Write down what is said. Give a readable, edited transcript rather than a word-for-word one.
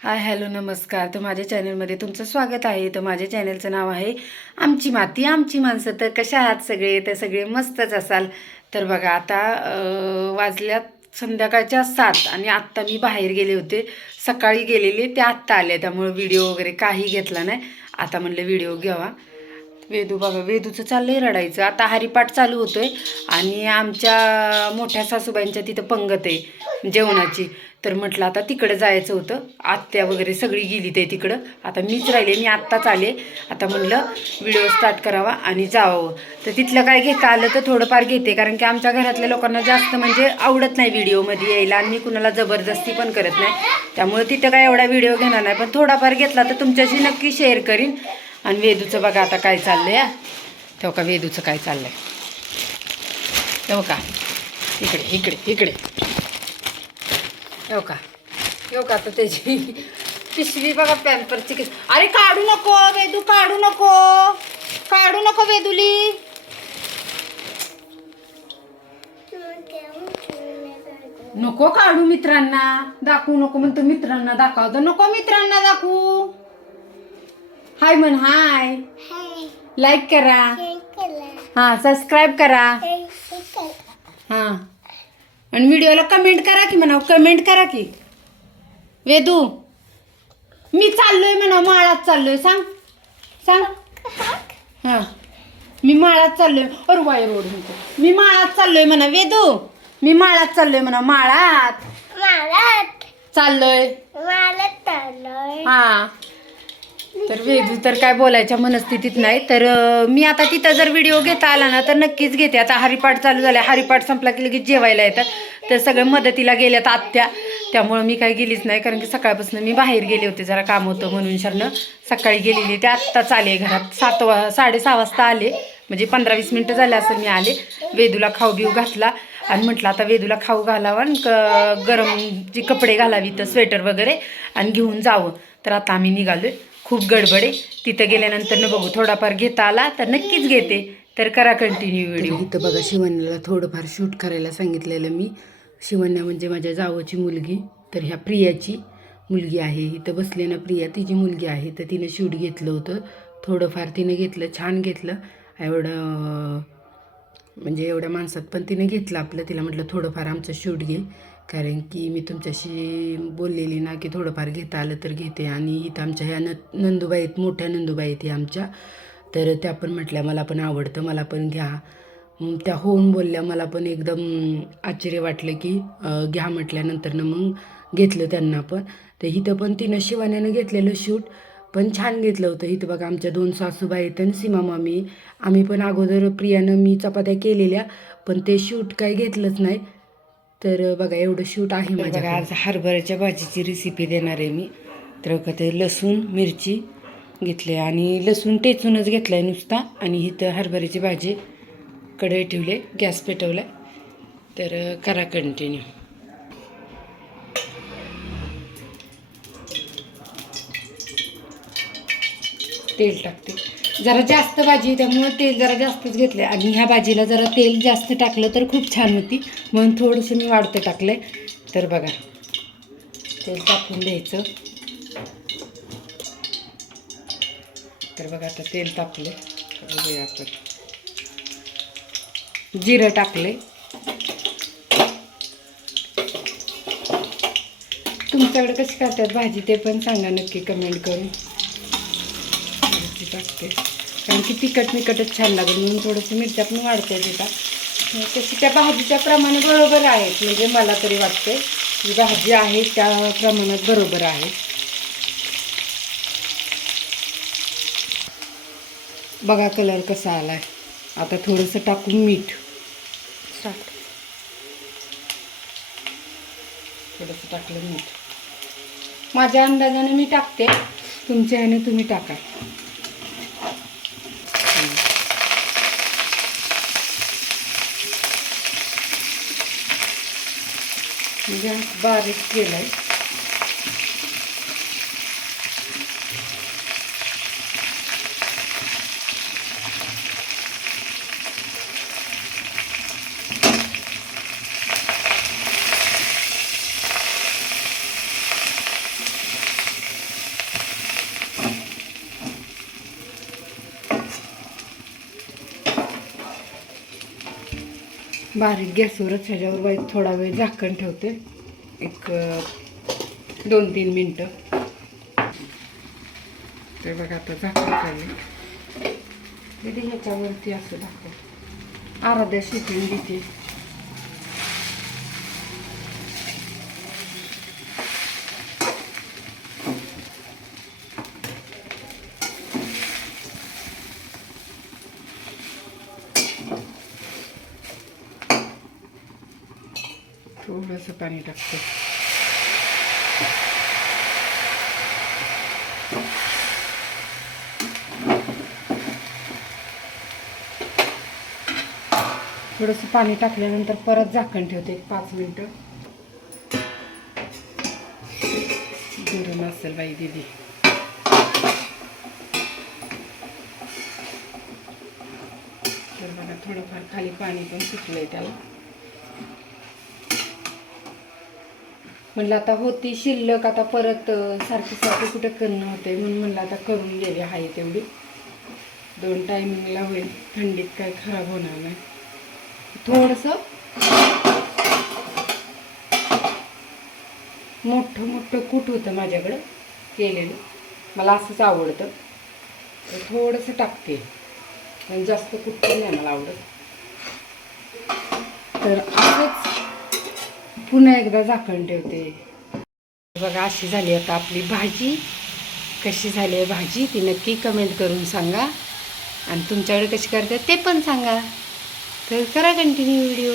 Hi hello नमस्कार. तर माझ्या चॅनलमध्ये तुमचं स्वागत आहे. तर माझ्या चॅनलचं नाव आहे आमची माती आमची माणसं. तर कशा आहात सगळे? तर सगळे मस्तच असाल. तर बघा आता वाजल्यात संध्याकाळच्या 7 आणि आत्ता मी बाहेर गेले होते. सकाळी गेलेले ते आत्ता आले, त्यामुळे व्हिडिओ वगैरे काही घेतला नाही. आता म्हणलं व्हिडिओ घ्यावा. वेदू बघा, वेदूचं चाललंय रडायचं. आता हरिपाठ चालू होतोय आणि आमच्या मोठ्या सासूबाईंच्या तिथं पंगत आहे जेवणाची. तर म्हटलं आता तिकडं जायचं होतं. आत्या वगैरे सगळी गेली ते तिकडं. आता मीच राहिले, मी आत्ताच आले. आता म्हणलं व्हिडिओ स्टार्ट करावा आणि जावं. तर तिथलं काय घेता आलं तर थोडंफार घेते, कारण की आमच्या घरातल्या लोकांना जास्त म्हणजे आवडत नाही व्हिडिओमध्ये यायला आणि मी कुणाला जबरदस्ती पण करत नाही. त्यामुळे तिथं काय एवढा व्हिडिओ घेणार नाही, पण थोडाफार घेतला तर तुमच्याशी नक्की शेअर करीन. आणि वेदूचं बघा आता काय चाललंय. तेव्हा का वेदूचं काय चाललंय तेव्हा का इकडे इकडे इकडे येऊ का आता त्याची पिशवी बघा पॅम्परची किस. अरे काढू नको वेदू, काढू नको वेदुली. नको काढू, मित्रांना दाखवू नको म्हणतो. मित्रांना दाखवतो नको, मित्रांना दाखवू. हाय म्हण, हाय. लाईक करा, हा सबस्क्राईब करा, हा आणि व्हिडिओला कमेंट करा की म्हणा, कमेंट करा की. वेदू मी चाललोय म्हणा, माळात चाललोय. सांग सांग. हा मी माळात चाललोय. अरे वाय रोड म्हणतो. मी माळात चाललोय म्हणा वेदू, मी माळात चाललोय म्हणा. माळात चाललोय. हा तर वेदू तर काय बोलायच्या मनस्थितीत नाही. तर मी आता तिथं जर व्हिडिओ घेता आला ना तर नक्कीच घेते. आता हरिपाठ चालू झाला, हरिपाठ संपला की लगेच जेवायला येतात. तर सगळे मदतीला गेल्यात आत्या, त्यामुळं मी काही गेलीच नाही, कारण की सकाळपासून मी बाहेर गेले होते, जरा काम होतं म्हणून. शरणं सकाळी गेलेली, ते आत्ताच आले घरात. 6:30 वाजता आले, म्हणजे 15-20 मिनटं झाले असं मी आले. वेदूला खाऊ बिऊ घातला आणि म्हटलं आता वेदूला खाऊ घालावं आणि गरम जे कपडे घालावी तर स्वेटर वगैरे आणि घेऊन जावं. तर आता आम्ही निघालोय. खूप गडबडे. तिथं गेल्यानंतर न बघू, थोडाफार घेता आला तर नक्कीच घेते. तर करा कंटिन्यू व्हिडिओ. इथं बघा शिवण्याला थोडंफार शूट करायला सांगितलेलं मी. शिवण्या म्हणजे माझ्या जावची मुलगी. तर ह्या प्रियाची मुलगी आहे. इथं बसले ना प्रिया, तिची मुलगी आहे. तर तिनं शूट घेतलं होतं, थोडंफार तिनं घेतलं, छान घेतलं. एवढं म्हणजे एवढ्या माणसात पण तिनं घेतलं आपलं. तिला म्हटलं थोडंफार आमचं शूट घे, कारण की मी तुमच्याशी बोललेली ना की थोडंफार घेता आलं तर घेते. आणि इथं आमच्या ह्या नंदुबाई आहेत, मोठ्या नंदुबाई आहेत ह्या आमच्या. तर त्या पण म्हटल्या मला पण आवडतं, मला पण घ्या. त्या होऊन बोलल्या. मला पण एकदम आश्चर्य वाटलं की घ्या म्हटल्यानंतर मग घेतलं त्यांना पण. तर इथं पण तिनं शिवाण्यानं घेतलेलं शूट पण छान घेतलं होतं. इथं बघा आमच्या 2 सासूबाई आहेत आणि सीमा मामी. आम्ही पण अगोदर प्रियानं मी चपात्या केलेल्या, पण ते शूट काही घेतलंच नाही. तर बघा एवढं शूट आहे माझ्या. बघा आज हरभऱ्याच्या भाजीची रेसिपी देणार आहे मी. तर बघा ते लसूण मिरची घेतले आणि लसूण टेचूनच घेतला आहे नुसता. आणि इथं हरभऱ्याची भाजी कढई ठेवले, गॅस पेटवला. तर करा कंटिन्यू. तेल टाकते, जरा जास्त भाजी आहे त्यामुळं तेल जरा जास्तच घेतलं. आणि ह्या भाजीला जरा तेल जास्त टाकलं तर खूप छान होती, म्हणून थोडंसं मी वाढतं टाकलं आहे. तर बघा तेल टाकून द्यायचं. तर बघा आता तेल टाकले. बघूया आपण, जिरं टाकले. तुमच्याकडे कशी करतात भाजी ते पण सांगा नक्की कमेंट करून. मिरची टाकते, कारण की तिखटच छान लागेल म्हणून थोडंसं मिरच्या पण वाढते तिथं. तशी त्या भाजीच्या प्रमाणे बरोबर आहेत, म्हणजे मला तरी वाटते जी भाजी आहे त्या प्रमाणात बरोबर आहे. बघा कलर कसा आलाय. आता थोडंसं टाकून मीठ, थोडंसं टाकलं मीठ. माझ्या अंदाजाने मी टाकते, तुमच्या ह्याने तुम्ही टाका. म्हणजे बारीक केलंय. बारीक गॅसवरच ह्याच्यावर बाई थोडा वेळ झाकण ठेवते, एक 2-3 मिनटं. ते बघा आता झाकण काढले, तरी ह्याच्यावरती असं दाखव अर्ध्या शिजून घेते. थोडंसं पाणी टाकते. थोडंसं पाणी टाकल्यानंतर परत झाकण ठेवते 5 मिनटं. गरम असेल बाई दीदी. तर बघा थोडंफार खाली पाणी पण सुटलंय त्याला. म्हणलं आता होती शिल्लक, आता परत सारखी कुठं करणं होते, म्हणून म्हणलं आता करून गेले आहे तेवढी. 2 टायमिंगला होईल, थंडीत काय खराब होणार नाही. थोडंसं मोठं मोठं कूट होतं माझ्याकडं केलेलं, मला असंच आवडतं, तर थोडंसं टाकते, पण जास्त कूट पण नाही मला आवडत. तर असंच पुन्हा एकदा झाकण ठेवते. बघा अशी झाली आता आपली भाजी. कशी झाली आहे भाजी ती नक्की कमेंट करून सांगा, आणि तुमच्याकडे कशी करते ते पण सांगा. तर करा कंटिन्यू व्हिडिओ.